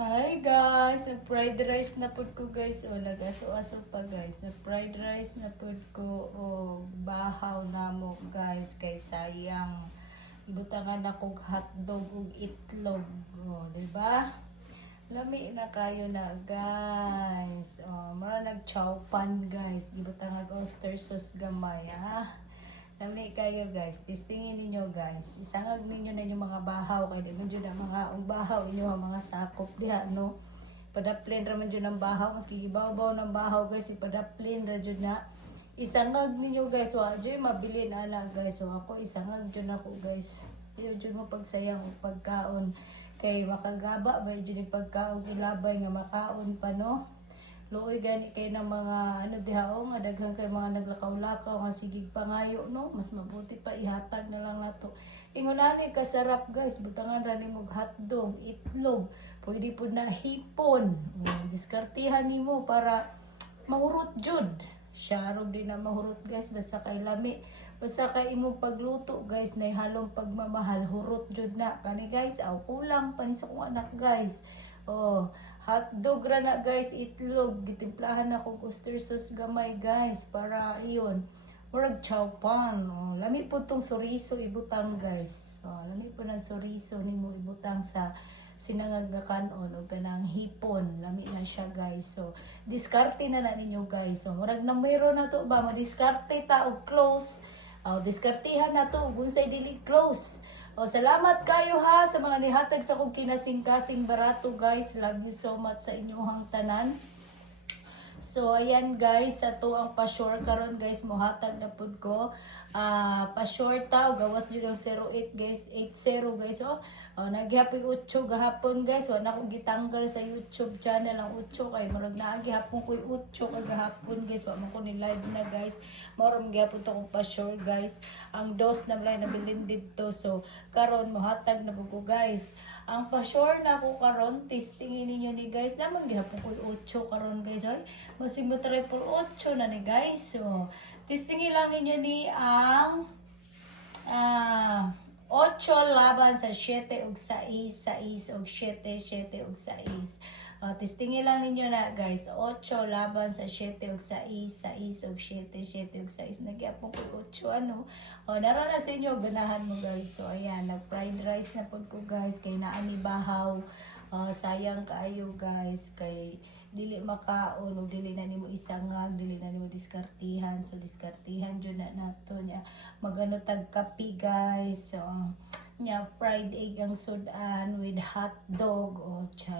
Hi guys, nag-fried rice na pud ko guys. O nag-aso-aso pa guys. Nag-fried rice na pud ko. O bahaw na mo guys. Kay sayang. Ibutangan ako hotdog ug itlog. O, diba? Lami na kayo na guys. O, mara nag-chow pan guys. Gibutangan oyster sauce gamay ha. Lami kayo guys. Testingin ninyo guys. Isangag ninyo na inyong mga bahaw. Kaya di man dyan ang mga bahaw inyo ang mga sakop diha no. Padaplin raman dyan ang bahaw. Mas kikibaw-baw ng bahaw guys. Ipadaplin ra dyan na. Isangag ninyo guys. Wa dyan mabili na na guys. So ako isangag dyan ako guys. Ayaw dyan mo pagsayang o pagkaon. Kay makagaba ba dyan yung pagkaon ilabay nga makaon pa no. Luoy gani kay ng mga ano diha o nga daghang kay mga naglakaw-lakaw nga sigig pangayo no, mas mabuti pa ihatag na lang nato. Ingunani kasarap guys, butangan ra nimo hotdog, itlog, pwede pud na hipon. Diskartihan nimo para mahurot jud. Syaro din na mahurot guys basta kay lami. Basta kay imong pagluto guys na halong pagmamahal hurot jud na. Kani guys, aw kulang pa ni sa kong anak guys. Oh, hotdog ra na guys, itlog, gitimplahan na ko oyster sauce gamay guys para iyon. Murag chow pan. Oh, lami po tong soriso ibutang guys. Oh, lami po ng soriso nimo ibutang sa sinangag nga kanon o kanang hipon. Lami na siya guys. So, diskarte na ninyo guys. So, murag numero na to ba? Madiskarte ta og close. Oh, diskartihan na to ug unsay dili close. O, salamat kayo ha sa mga nihatag sa kong kinasing-kasing barato guys. Love you so much sa inyong tanan. So, ayan guys, ato ang pa-sure karon guys, mohatag na pud ko. Pa-sure ta, gawas yun ang 08 guys, 80 guys. Nagihapon 8 gahapon guys. Wala ko gitanggal sa YouTube channel ang 8 kay marag naagihapon ko 8 kagahapon guys. Wala ko ni live na guys. Maram gihapon to kong pa-sure guys. Ang dos na blay nabilin dito. So, karon mohatag na pud ko guys. Ang pa-sure na ko karon, testingin ninyo ni guys. Namang gihapon ko 8 karon guys. Ay, masimo triple 8 na ni guys. So, testingin lang ninyo ni ang 8 laban sa 7 ug 6, 6 ug 7, 7 ug 6. Testingin lang ninyo na guys, 8 laban sa 7 ug 6, 6 ug 7, 7 ug 6. Nagyapon ko 8 ano. Nara na sa inyo, ganahan mo guys. So ayan, nag-fried rice na po ko guys. Kay naami bahaw. Sayang kaayo guys. Kay dili makaon o dili na nimo isangag, dili na nimo diskartihan. So diskartihan jud na nato nya. Magano tag kape guys. So nya fried egg ang sudan with hot dog o